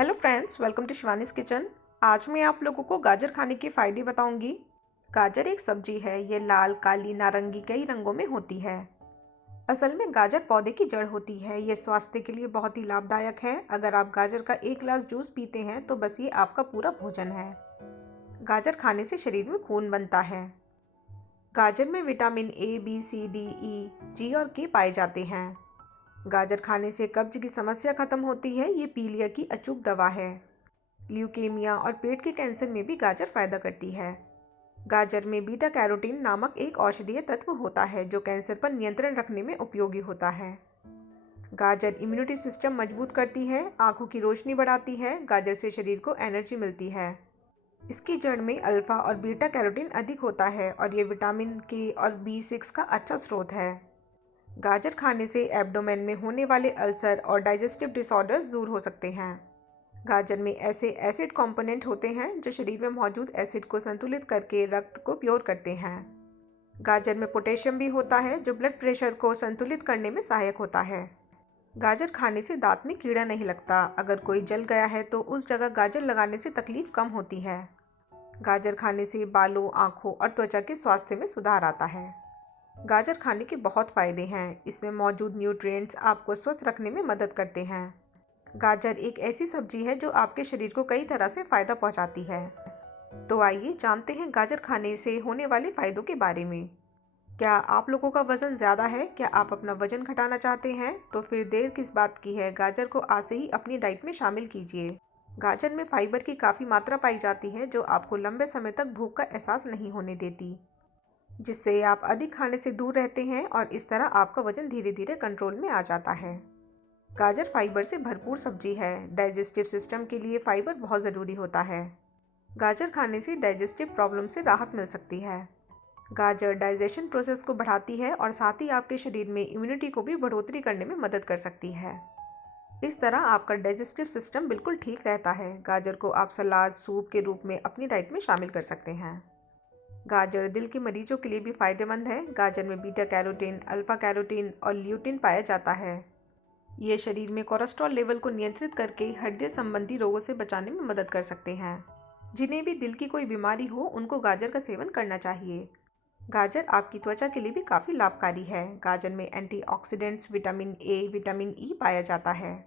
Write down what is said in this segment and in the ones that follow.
Hello friends, welcome to Shivani's kitchen. आज मैं आप लोगों को गाजर खाने के फ़ायदे बताऊंगी। गाजर एक सब्जी है। ये लाल, काली, नारंगी कई रंगों में होती है। असल में गाजर पौधे की जड़ होती है। ये स्वास्थ्य के लिए बहुत ही लाभदायक है। अगर आप गाजर का एक गिलास जूस पीते हैं तो बस ये आपका पूरा भोजन है। गाजर खाने से शरीर में खून बनता है। गाजर में vitamin A, B, C, D, E, G और के पाए जाते हैं। गाजर खाने से कब्ज की समस्या खत्म होती है। ये पीलिया की अचूक दवा है। ल्यूकेमिया और पेट के कैंसर में भी गाजर फायदा करती है। गाजर में बीटा कैरोटीन नामक एक औषधीय तत्व होता है जो कैंसर पर नियंत्रण रखने में उपयोगी होता है। गाजर इम्यूनिटी सिस्टम मजबूत करती है, आंखों की रोशनी बढ़ाती है। गाजर से शरीर को एनर्जी मिलती है। इसकी जड़ में अल्फा और बीटा कैरोटीन अधिक होता है और ये विटामिन के और B6 का अच्छा स्रोत है। गाजर खाने से एब्डोमेन में होने वाले अल्सर और डाइजेस्टिव डिसऑर्डर्स दूर हो सकते हैं। गाजर में ऐसे एसिड कंपोनेंट होते हैं जो शरीर में मौजूद एसिड को संतुलित करके रक्त को प्योर करते हैं। गाजर में पोटेशियम भी होता है जो ब्लड प्रेशर को संतुलित करने में सहायक होता है। गाजर खाने से दांत में कीड़ा नहीं लगता। अगर कोई जल गया है तो उस जगह गाजर लगाने से तकलीफ कम होती है। गाजर खाने से बालों, आँखों और त्वचा के स्वास्थ्य में सुधार आता है। गाजर खाने के बहुत फ़ायदे हैं। इसमें मौजूद न्यूट्रिएंट्स आपको स्वस्थ रखने में मदद करते हैं। गाजर एक ऐसी सब्जी है जो आपके शरीर को कई तरह से फ़ायदा पहुंचाती है। तो आइए जानते हैं गाजर खाने से होने वाले फ़ायदों के बारे में। क्या आप लोगों का वज़न ज़्यादा है? क्या आप अपना वज़न घटाना चाहते हैं? तो फिर देर किस बात की है, गाजर को आज से ही अपनी डाइट में शामिल कीजिए। गाजर में फाइबर की काफ़ी मात्रा पाई जाती है जो आपको लंबे समय तक भूख का एहसास नहीं होने देती, जिससे आप अधिक खाने से दूर रहते हैं और इस तरह आपका वज़न धीरे धीरे कंट्रोल में आ जाता है। गाजर फाइबर से भरपूर सब्जी है। डाइजेस्टिव सिस्टम के लिए फाइबर बहुत ज़रूरी होता है। गाजर खाने से डाइजेस्टिव प्रॉब्लम से राहत मिल सकती है। गाजर डाइजेशन प्रोसेस को बढ़ाती है और साथ ही आपके शरीर में इम्यूनिटी को भी बढ़ोतरी करने में मदद कर सकती है। इस तरह आपका डाइजेस्टिव सिस्टम बिल्कुल ठीक रहता है। गाजर को आप सलाद, सूप के रूप में अपनी डाइट में शामिल कर सकते हैं। गाजर दिल के मरीजों के लिए भी फायदेमंद है। गाजर में बीटा कैरोटीन, अल्फा कैरोटीन और ल्यूटिन पाया जाता है। ये शरीर में कोलेस्ट्रॉल लेवल को नियंत्रित करके हृदय संबंधी रोगों से बचाने में मदद कर सकते हैं। जिन्हें भी दिल की कोई बीमारी हो उनको गाजर का सेवन करना चाहिए। गाजर आपकी त्वचा के लिए भी काफ़ी लाभकारी है। गाजर में antioxidants, vitamin A, vitamin E पाया जाता है।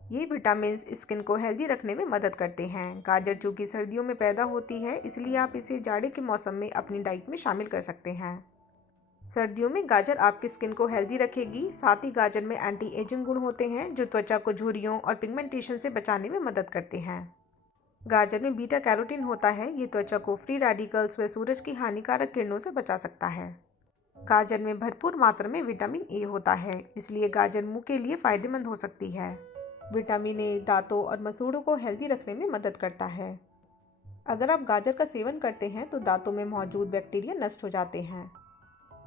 ये विटामिन स्किन को हेल्दी रखने में मदद करते हैं। गाजर चूँकि सर्दियों में पैदा होती है, इसलिए आप इसे जाड़े के मौसम में अपनी डाइट में शामिल कर सकते हैं। सर्दियों में गाजर आपकी स्किन को हेल्दी रखेगी। साथ ही गाजर में एंटी एजिंग गुण होते हैं जो त्वचा को झुर्रियों और पिगमेंटेशन से बचाने में मदद करते हैं। गाजर में बीटा कैरोटीन होता है। ये त्वचा को फ्री रेडिकल्स व सूरज की हानिकारक किरणों से बचा सकता है। गाजर में भरपूर मात्रा में विटामिन ए होता है, इसलिए गाजर मुंह के लिए फायदेमंद हो सकती है। विटामिन ए दांतों और मसूड़ों को हेल्दी रखने में मदद करता है। अगर आप गाजर का सेवन करते हैं तो दांतों में मौजूद बैक्टीरिया नष्ट हो जाते हैं।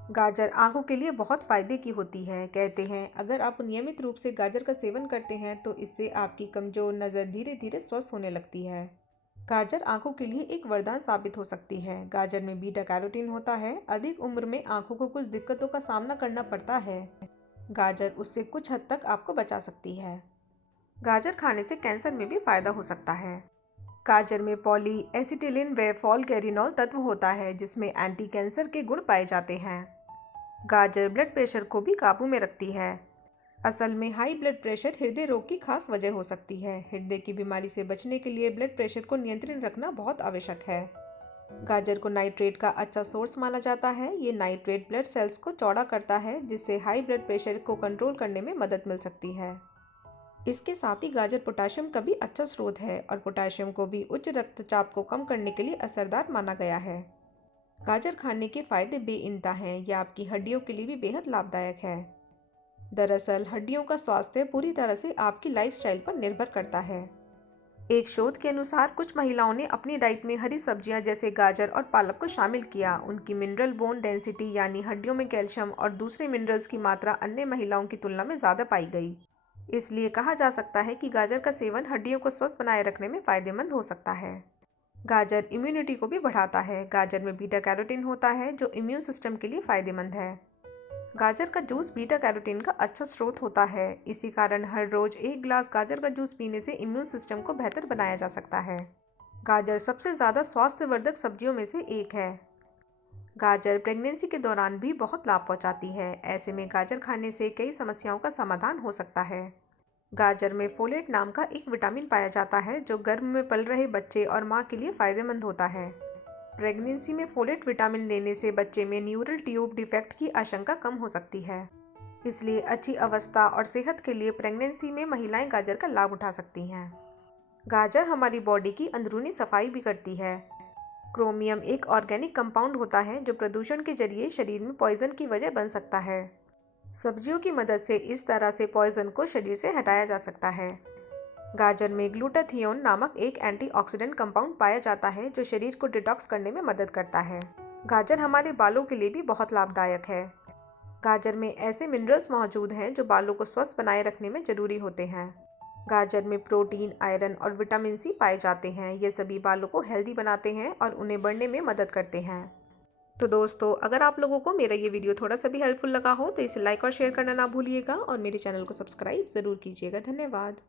गाजर आंखों के लिए बहुत फ़ायदे की होती है। कहते हैं अगर आप नियमित रूप से गाजर का सेवन करते हैं तो इससे आपकी कमज़ोर नज़र धीरे धीरे स्वस्थ होने लगती है। गाजर आंखों के लिए एक वरदान साबित हो सकती है। गाजर में बीटा कैरोटीन होता है। अधिक उम्र में आंखों को कुछ दिक्कतों का सामना करना पड़ता है। गाजर उससे कुछ हद तक आपको बचा सकती है। गाजर खाने से कैंसर में भी फ़ायदा हो सकता है। गाजर में पॉली एसिटिलीन व फॉलकैरिनोल तत्व होता है जिसमें एंटी कैंसर के गुण पाए जाते हैं। गाजर ब्लड प्रेशर को भी काबू में रखती है। असल में हाई ब्लड प्रेशर हृदय रोग की खास वजह हो सकती है। हृदय की बीमारी से बचने के लिए ब्लड प्रेशर को नियंत्रित रखना बहुत आवश्यक है। गाजर को नाइट्रेट का अच्छा सोर्स माना जाता है। ये नाइट्रेट ब्लड सेल्स को चौड़ा करता है जिससे हाई ब्लड प्रेशर को कंट्रोल करने में मदद मिल सकती है। इसके साथ ही गाजर पोटाशियम का भी अच्छा स्रोत है और पोटाशियम को भी उच्च रक्तचाप को कम करने के लिए असरदार माना गया है। गाजर खाने के फायदे बेइंतहा हैं। यह आपकी हड्डियों के लिए भी बेहद लाभदायक है। दरअसल हड्डियों का स्वास्थ्य पूरी तरह से आपकी लाइफस्टाइल पर निर्भर करता है। एक शोध के अनुसार कुछ महिलाओं ने अपनी डाइट में हरी सब्जियां जैसे गाजर और पालक को शामिल किया। उनकी मिनरल बोन डेंसिटी यानी हड्डियों में कैल्शियम और दूसरे मिनरल्स की मात्रा अन्य महिलाओं की तुलना में ज़्यादा पाई गई। इसलिए कहा जा सकता है कि गाजर का सेवन हड्डियों को स्वस्थ बनाए रखने में फ़ायदेमंद हो सकता है। गाजर इम्यूनिटी को भी बढ़ाता है। गाजर में बीटा कैरोटीन होता है जो इम्यून सिस्टम के लिए फ़ायदेमंद है। गाजर का जूस बीटा कैरोटीन का अच्छा स्रोत होता है। इसी कारण हर रोज 1 गिलास गाजर का जूस पीने से इम्यून सिस्टम को बेहतर बनाया जा सकता है। गाजर सबसे ज़्यादा स्वास्थ्यवर्धक सब्जियों में से एक है। गाजर प्रेगनेंसी के दौरान भी बहुत लाभ पहुंचाती है। ऐसे में गाजर खाने से कई समस्याओं का समाधान हो सकता है। गाजर में फोलेट नाम का एक विटामिन पाया जाता है जो गर्भ में पल रहे बच्चे और मां के लिए फायदेमंद होता है। प्रेगनेंसी में फोलेट विटामिन लेने से बच्चे में न्यूरल ट्यूब डिफेक्ट की आशंका कम हो सकती है। इसलिए अच्छी अवस्था और सेहत के लिए प्रेगनेंसी में महिलाएं गाजर का लाभ उठा सकती हैं। गाजर हमारी बॉडी की अंदरूनी सफाई भी करती है। क्रोमियम एक ऑर्गेनिक कंपाउंड होता है जो प्रदूषण के जरिए शरीर में पॉइजन की वजह बन सकता है। सब्जियों की मदद से इस तरह से पॉइजन को शरीर से हटाया जा सकता है। गाजर में ग्लूटाथियोन नामक एक एंटीऑक्सीडेंट कंपाउंड पाया जाता है जो शरीर को डिटॉक्स करने में मदद करता है। गाजर हमारे बालों के लिए भी बहुत लाभदायक है। गाजर में ऐसे मिनरल्स मौजूद हैं जो बालों को स्वस्थ बनाए रखने में ज़रूरी होते हैं। गाजर में प्रोटीन, आयरन और विटामिन सी पाए जाते हैं। ये सभी बालों को हेल्दी बनाते हैं और उन्हें बढ़ने में मदद करते हैं। तो दोस्तों, अगर आप लोगों को मेरा ये वीडियो थोड़ा सा भी हेल्पफुल लगा हो तो इसे लाइक और शेयर करना ना भूलिएगा और मेरे चैनल को सब्सक्राइब ज़रूर कीजिएगा। धन्यवाद।